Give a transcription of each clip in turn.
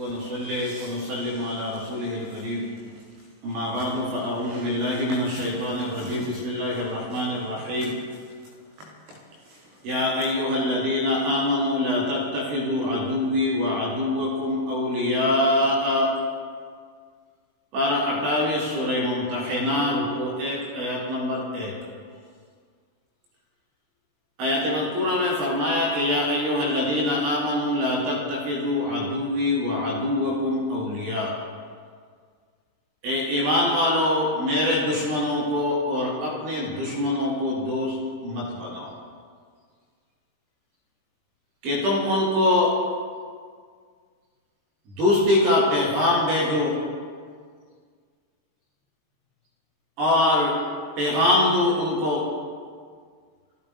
ونصلي ونسلم على رسوله الكريم أما بعد فأعوذ بالله من الشيطان الرجيم بسم الله الرحمن الرحيم يا أيها الذين آمنوا لا تتخذوا عدوي وعدوكم أولياء پارہ 28 سورہ ممتحنہ رکوع 1 آیت نمبر 1 آیات مذکورہ میں فرمایا کہ یا ایھا الذین آمنوا لا تتخذوا عدوی وعدوکم اولیاء، اے ایمان والو میرے دشمنوں کو اور اپنے دشمنوں کو دوست مت بناؤ، کہ تم ان کو دوستی کا پیغام بھیجو اور پیغام دو ان کو۔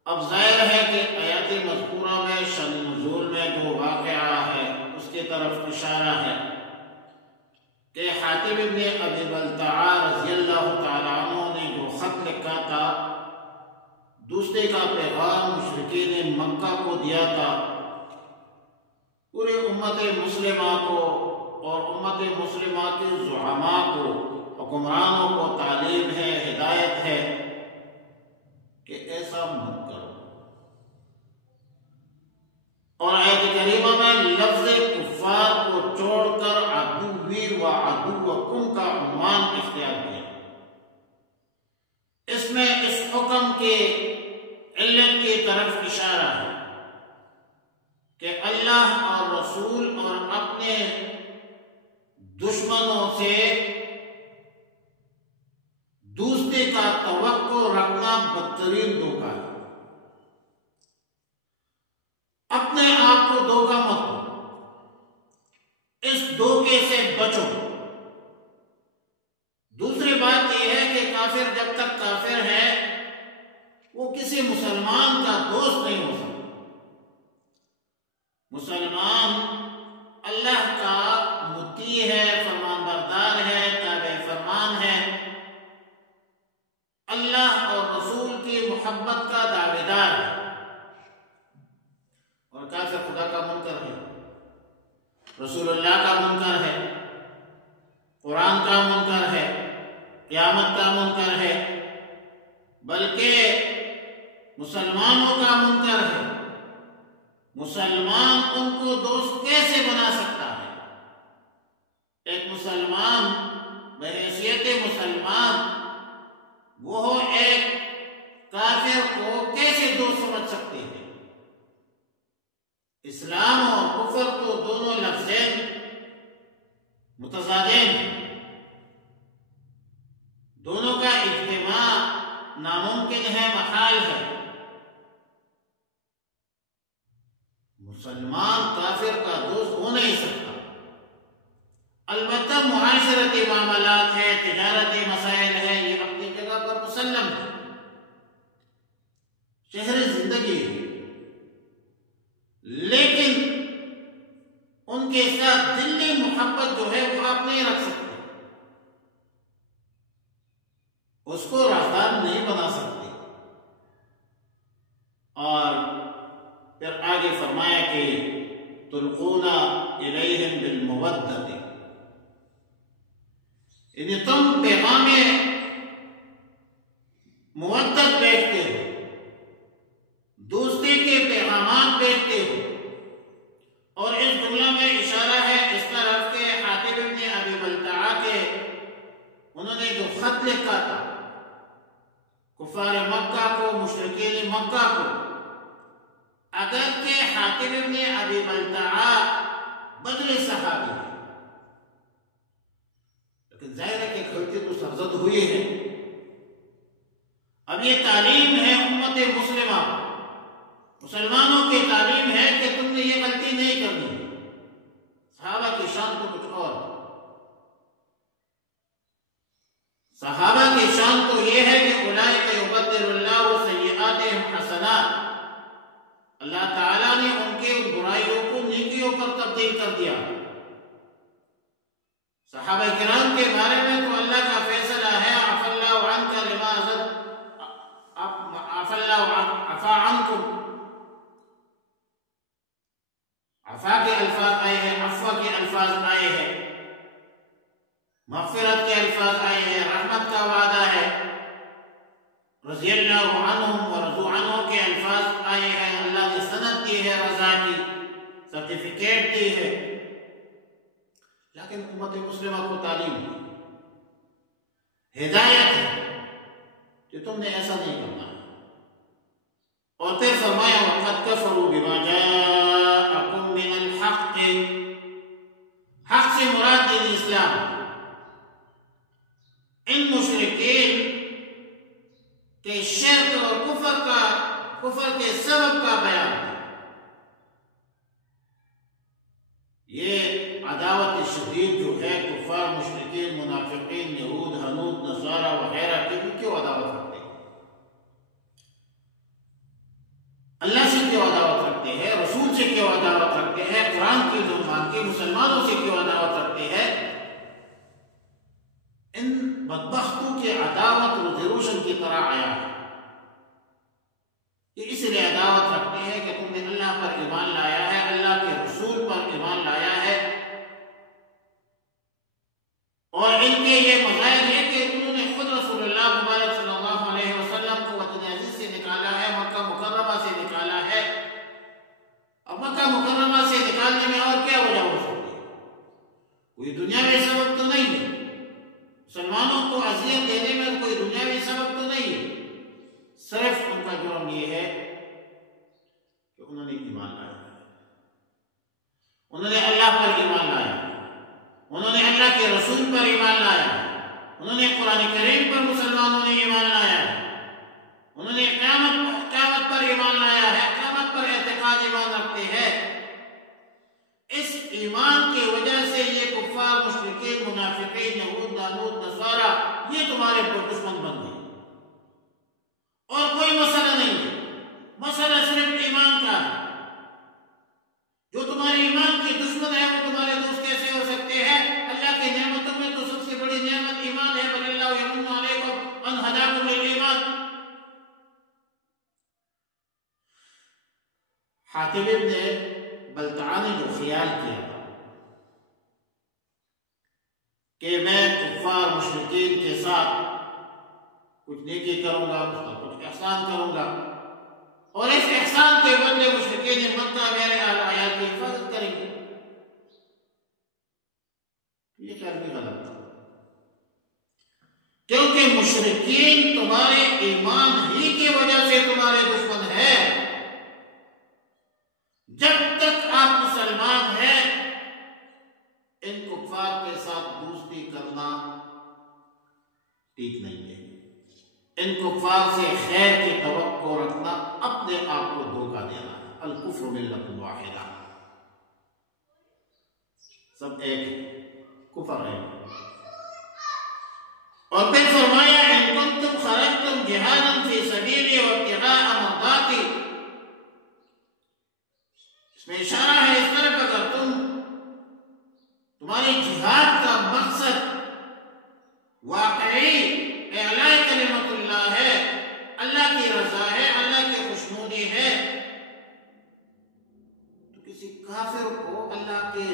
اب ظاہر ہے کہ آیات مذکورہ میں شأن نزول میں جو واقعہ ہے اس کی طرف اشارہ ہے کہ حاتب ابن ابی بلتعہ رضی اللہ تعالیٰ عنہ نے جو خط لکھا تھا، دوستی کا پیغام مشرکین مکہ کو دیا تھا، پورے امت مسلمہ کو اور امت مسلمہ کے زعماء کو، حکمرانوں کو تعلیم ہے، ہدایت ہے کہ ایسا مت کرو۔ اور آیت کریمہ میں لفظ کفار کو چھوڑ کر عدوی و عدوکم کا عنوان اختیار کیا۔ اس میں اس حکم کے علت کی طرف اشارہ ہے کہ اللہ اور رسول اور اپنے دشمنوں سے دوستی کا توقع رکھنا بدترین دھوکہ ہے۔ اپنے آپ کو دھوکہ مت دو، اس دھوکے سے بچو۔ دوسری بات یہ ہے کہ کافر جب تک کافر ہے وہ کسی مسلمان کا دوست نہیں ہو سکتا۔ مسلمان اللہ کا مطیع ہے، فرمان بردار ہے، تابع فرمان ہے، اللہ اور رسول کی محبت کا دعویدار ہے، اور کافر خدا کا منکر ہے، رسول اللہ کا منکر ہے، قرآن کا منکر ہے، قیامت کا منکر ہے، بلکہ مسلمانوں کا منکر ہے۔ مسلمان ان کو دوست کیسے بنا سکتا ہے؟ ایک مسلمان بحیثیت مسلمان وہ ایک کافر کو کیسے دوست سمجھ سکتے ہیں؟ اسلام اور کفر تو دونوں لفظین متضادین، دونوں کا اجتماع ناممکن ہے، محال ہے۔ مسلمان کافر کا دوست ہو نہیں سکتا۔ البتہ معاشرتی معاملات ہے، تجارتی مسائل ہے، یہ اپنی جگہ پر مسلم ہے، شہر زندگی ہے، لیکن ان کے ساتھ دلی محبت جو ہے وہ آپ نہیں رکھ سکتے، اس کو رازدار نہیں بنا سکتے۔ اور پھر آگے فرمایا کہ تلقون الیہم بالمودۃ، یعنی تم پیغام مودت بھیجتے ہو، دوستی کے پیغامات بھیجتے ہو۔ اور اس جملہ میں اشارہ ہے اس طرف کہ حاتب ابن ابی بلتعہ کے انہوں نے جو خط لکھا تھا کفار مکہ کو، مشرکین مکہ کو، اگرچہ حاتب ابن ابی بلتعہ بدری صحابی ہے، لیکن ظاہر ہے کہ غلطی تو سرزد ہوئی ہے۔ اب یہ تعلیم ہے امت مسلمہ، مسلمانوں کی تعلیم ہے کہ تم نے یہ غلطی نہیں کرنی۔ صحابہ کی شان تو کچھ اور، صحابہ کی شان تو یہ ہے کہ اولئک یبدل اللہ سیئاتہم حسنات، اللہ تعالیٰ نے ان کے برائیوں کو نیکیوں پر تبدیل کر دیا۔ صحابہ کرام کے بارے میں تو اللہ کا فیصلہ ہے عفا اللہ عنک لما عفا اللہ عفا عنکم، عفا کے الفاظ آئے ہیں، عفو کے الفاظ آئے ہیں، مغفرت کے الفاظ آئے ہیں، رحمت کا وعدہ ہے، رضی اللہ عنہم ورضوا عنہ کے الفاظ آئے ہیں، اللہ نے سند دی ہے رضا کی، سرٹیفکیٹ دی ہے، لیکن امت مسلمہ کو تعلیم دی، ہدایت ہے کہ تم نے ایسا نہیں کرنا ہے۔ اور پھر فرمایا وَقَدْ كَفَرُوا بِمَا جَاءَكُم مِّنَ الْحَقِّ، حق سے مراد دین اسلام، ان مشرکین کے شرک اور کفر کے سبب کا بیان ہے۔ یہ عداوت شدید جو ہے کفار، مشرکین، منافقین، یہود، ہنود، نصارہ وغیرہ کی کیوں عداوت رکھتے ہیں؟ اللہ سے کیوں عداوت رکھتے ہیں؟ رسول سے کیوں عداوت رکھتے ہیں؟ قرآن کی جو مان کے مسلمانوں سے کیوں عداوت رکھتے ہیں؟ ان بدبختوں کی عداوت روز روشن کی طرح آیا ہے۔ یہ اس لیے عداوت رکھتے ہیں کہ تم نے اللہ پر ایمان لایا ہے، اللہ کے رسول پر ایمان لایا ہے، اور ان کے یہ مظاہر ہے کہ انہوں نے خود رسول اللہ مبارک صلی اللہ علیہ وسلم کو وطن عزیز سے نکالا ہے، مکہ مکرمہ سے نکالا ہے، اور مکہ مکرمہ سے نکالنے میں اور کیا وجہ ہو سکتی ہے؟ کوئی دنیاوی سبب تو نہیں ہے، مسلمانوں کو اذیت دینے میں کوئی دنیاوی سبب تو نہیں ہے، صرف ان کا جرم یہ ہے کہ انہوں نے ایمان لایا، انہوں نے اللہ پر ایمان لایا، انہوں نے اللہ کے رسول پر ایمان لایا، انہوں نے قرآن کریم پر مسلمانوں نے ایمان لایا، انہوں نے قیامت پر ایمان لایا ہے، قیامت پر اعتقاد ایمان رکھتے ہیں۔ اس ایمان کی وجہ سے یہ کفار، مشرکین، منافقین، یہود، نصارہ یہ تمہارے دشمن بن گئے، اور کوئی مسئلہ نہیں ہے، مسئلہ صرف ایمان کا ہے۔ جو تمہارے ایمان کے دشمن ہے وہ تمہارے دوست کیسے ہو سکتے ہیں؟ اللہ کی نعمتوں میں تو سب سے بڑی نعمت ایمان ہے، بل اللہ یمن علیکم ان ہداکم للایمان۔ حاتب ابن بلتعہ نے جو خیال کیا کہ میں کفار مشرکین کے ساتھ کچھ نیکی کروں گا، کچھ احسان کروں گا، اور اس احسان کے بدلے مشرکین مکہ میرے اہل عیال کی حفاظت کریں گے، یہ خیال بھی غلط تھا، کیونکہ مشرکین تمہارے ایمان ہی کی وجہ سے تمہارے دشمن ہے۔ جب تک آپ مسلمان ہیں ان کفار کے ساتھ دوستی کرنا ٹھیک نہیں ہے، ان کفار سے خیر کی توقع رکھنا اپنے آپ کو دھوکہ دینا ہے۔ الکفر ملت واحدہ، سب ایک ہے، کفر ہے۔ اور پھر فرمایا ان کنتم خرجتم جہادا فی سبیلی وابتغاء مرضاتی، اس میں اشارہ ہے اس طرف اگر تمہاری جہاد کا مقصد واقعی اعلاء کلمت اللہ ہے، اللہ کی رضا ہے، اللہ کی خوشنودی ہے، تو کسی کافر کو، اللہ کے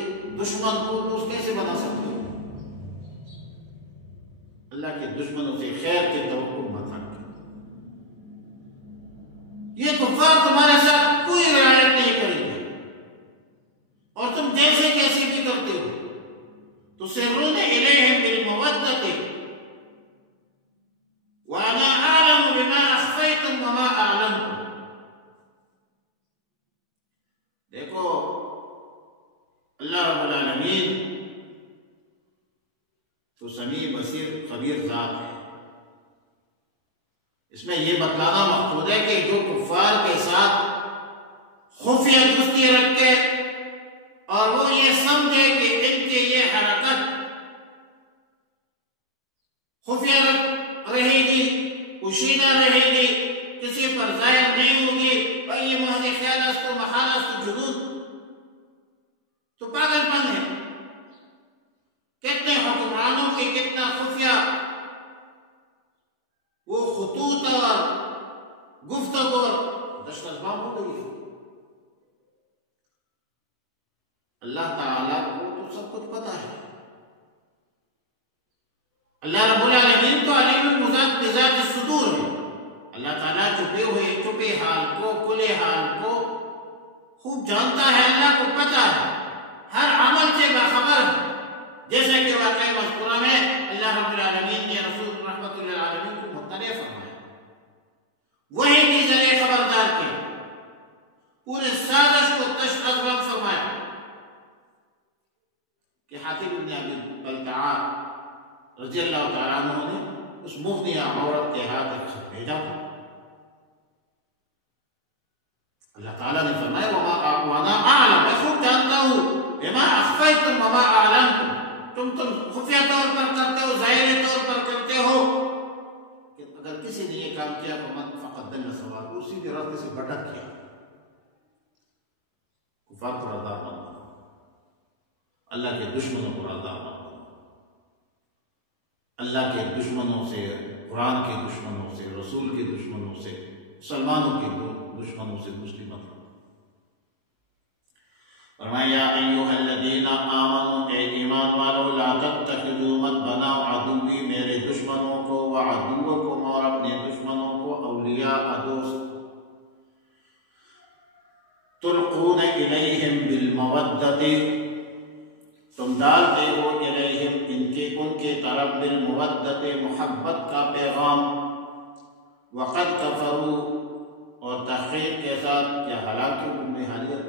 دشمن کو دوست کیسے بنا سکتے ہو؟ اللہ کے دشمنوں سے خیر کی توقع مت رکھیں۔ یہ کفار تمہارے ساتھ کوئی رعایت نہیں کریں گے، اور تم جیسے کیسے بھی کرتے ہو، تسرون الیہم بالمودۃ وانا اعلم بما اخفیتم وما اعلنتم۔ دیکھو اللہ رب العالمین تو سمیع بصیر خبیر ذات ہے، اس میں یہ بتلانا مقصود ہے کہ جو کفار کے ساتھ خفیہ دوستی رکھتے اور وہ یہ سمجھے کہ ان کی یہ حرکت خفیہ رہے گی، پوشیدہ رہے گی، کسی پر ظاہر نہیں ہوگی، اور یہ محض خیال است و محال است و جنون، تو پاگل پن ہے۔ کتنے حکمرانوں کی کتنا خفیہ وہ خطوط اور گفتگو دشت اسباب ہو گئی ہے۔ اللہ تعالیٰ کو تو سب کچھ پتا ہے. اللہ رب العالمین تو علیم بذات الصدور ہے. اللہ تعالیٰ چھپے حال کو، کھلے حال کو خوب جانتا ہے. اللہ کو پتا ہے، ہر عمل سے باخبر ہے. جیسا کہ واقعہ مذکورہ میں اللہ رب العالمین نے رسول رحمت للعالمین کو مطلع فرمایا، وہی کی ذریعے خبردار کیا، پورے سازش کو تش ازرق فرمایا کہ حاتب بن ابی بلتعہ رضی اللہ تعالیٰ عنہ نے اس مفنیہ عورت کے ہاتھ ایک خط بھیجا. اللہ تعالیٰ نے فرمایا وَمَا أَعْلَمُ، میں خوب جانتا ہوں، بِمَا أَخْفَيْتُمْ وَمَا أَعْلَنْتُمْ، تم خفیہ طور پر کرتے ہو، ظاہری طور پر کرتے ہو. کہ اگر کسی نے یہ کام کیا فقط دل سوال، اسی کے راستے سے بھٹک گیا. کفار کو رضا مت کرو، اللہ کے دشمنوں کو رضا مت کرو. اللہ کے دشمنوں سے، قرآن کے دشمنوں سے، رسول کے دشمنوں سے، مسلمانوں کے دشمنوں سے دوستی مت کرو. فرمایا یا ایھا الذین آمنوا، اے ایمان والو، لا تتخذوا، مت بناؤ، عدوی، میرے دشمنوں کو، وعدوکم، اور اپنے دشمنوں کو، اولیاء، دوست، تلقون الیہم بالمودۃ، تم ڈالتے ہو، الیہم، ان کے طرف، بالمودۃ، محبت کا پیغام، وقد کفروا، اور تحقیق کے ساتھ، کیا حالانکہ ان میں حالیت،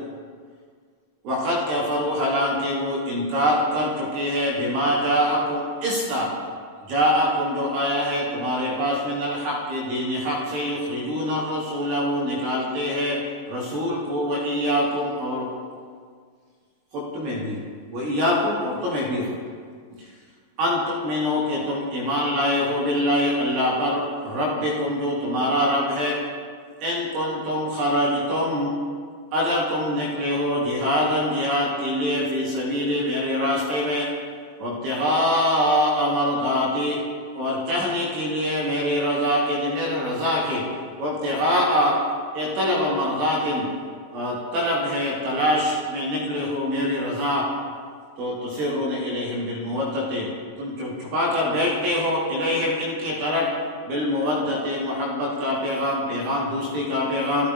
وقد کفروا، حالانکہ وہ انکار کر چکے ہیں، بما جاءکم، اس کا، جاءکم جو آیا ہے تمہارے پاس، من الحق، دین حق سے، یخرجون الرسول، وہ نکالتے ہیں رسول کو، وإیاکم، اور خود تمہیں بھی، وإیاکم، اور تمہیں بھی، ان تؤمنوا، کہ تم ایمان لائے ہو، باللہ، اللہ پر، ربکم، جو تمہارا رب ہے، ان کنتم خرجتم، اگر تم نکلے ہو، جہاد کے لیے، فی سبیلی، میرے راستے میں، وابتغاء مرضاتی، اور چاہنے کے لیے میری رضا کے، میرے رضا کے، وابتغاء، طلب مرضات، طلب ہے، تلاش میں نکلے ہو میری رضا، تو تسرون الیہم بالمودۃ، تم چھپا کر بیٹھتے ہو، الیہم، ان کی طرف، بالمودۃ، محبت کا پیغام، دوستی کا پیغام.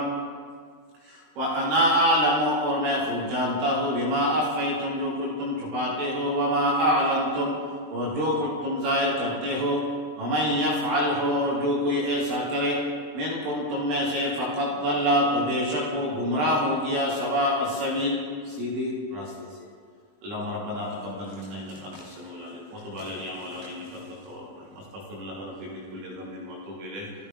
وَأَنَا أَعْلَمُ، اور میں خوب جانتا ہوں، بِمَا أَخْفَيْتُمْ، جو کچھ تم چھپاتے ہو، وَمَا أَعْلَنْتُمْ، اور جو کچھ تم ظاہر کرتے ہو، وَمَنْ يَفْعَلْهُ، اور جو کوئی ایسا کرے، مِنْكُمْ، تم میں سے، فَقَدْ ضَلَّ، تو بے شک وہ گمراہ ہو گیا، سواء السبیل، سیدھے راستے سے. اللہم ربنا تقبل منا انک انت السمیع العلیم وتب علینا یا مولانا انک انت التواب الرحیم، استغفر اللہ ربی من کل ذنب واتوب الیہ.